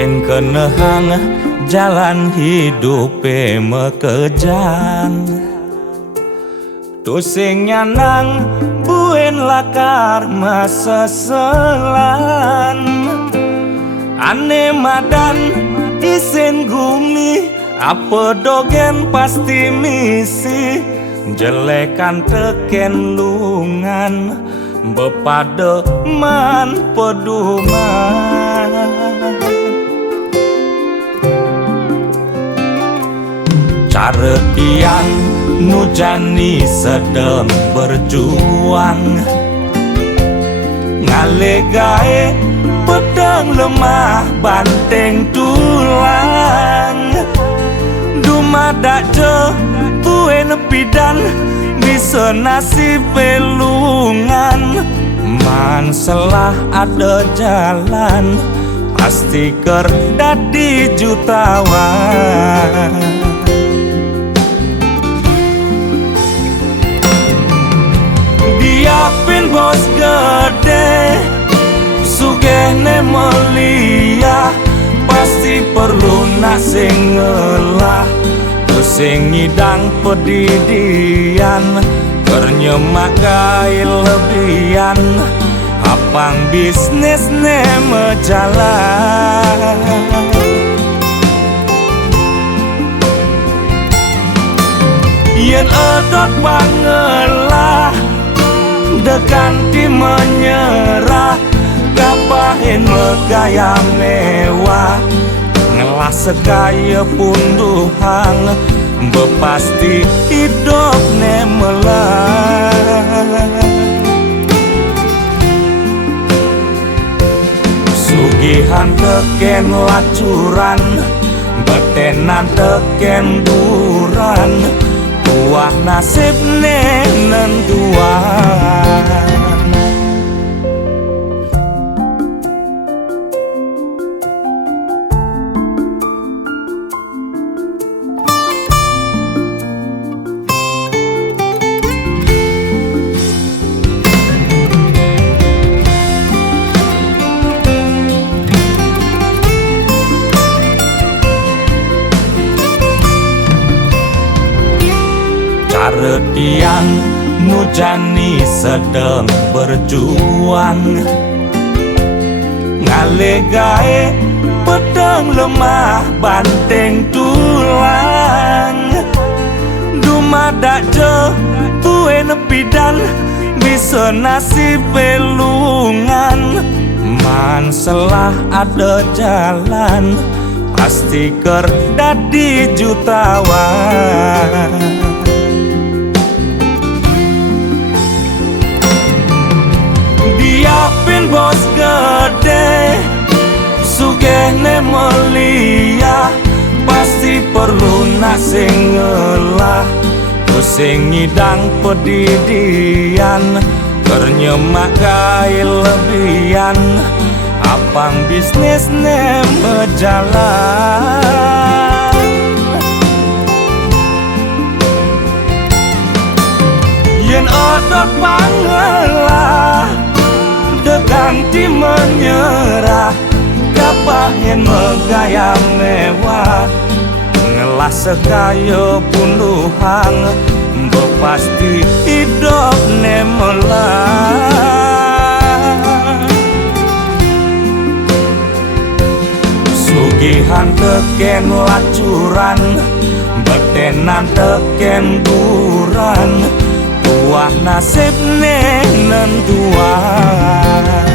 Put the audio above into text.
yen kenehang jalan hidup mekejang tu sing nyanang buen lakar masa selan ane madan isin gumi apa dogen pasti misi jelekan teken lungan bepade man peduman cara tiang nujani sedang berjuang ngalegae pedang lemah banteng tulang dumadak je buen pidan bisa nasib belungan man selah ada jalan pasti kerdadi jutawan diapin bos gede sugene melia pasti perlu nasing ngelah sing ngidang pedidian bernyemak gai lebihan apang bisnis ne mejalan yen edot bangelah dekanti menyerah kapahin megaya mewah ngelah sekaya punduhang bepasti hidup ne melah sugihan teken lacuran betenan teken duran tuah nasib ne nentuan tiang nujani sedang berjuang ngalegae pedang lemah banteng tulang dumadak je buen pidan bisa nasib belungan man selah ada jalan pasti kerdadi jutawan diapin bos gede sugene melia pasti perlu nasing ngelah sing ngidang pedidian bernyemak gai lebihan apang bisnis ne mejalan yen odot pangelah dekanti menyerah kapahin megaya mewah ngelah sekaya punduhang bepasti hidup ne melah sugihan teken lacuran betenan teken duran tuah nasib ne nentuan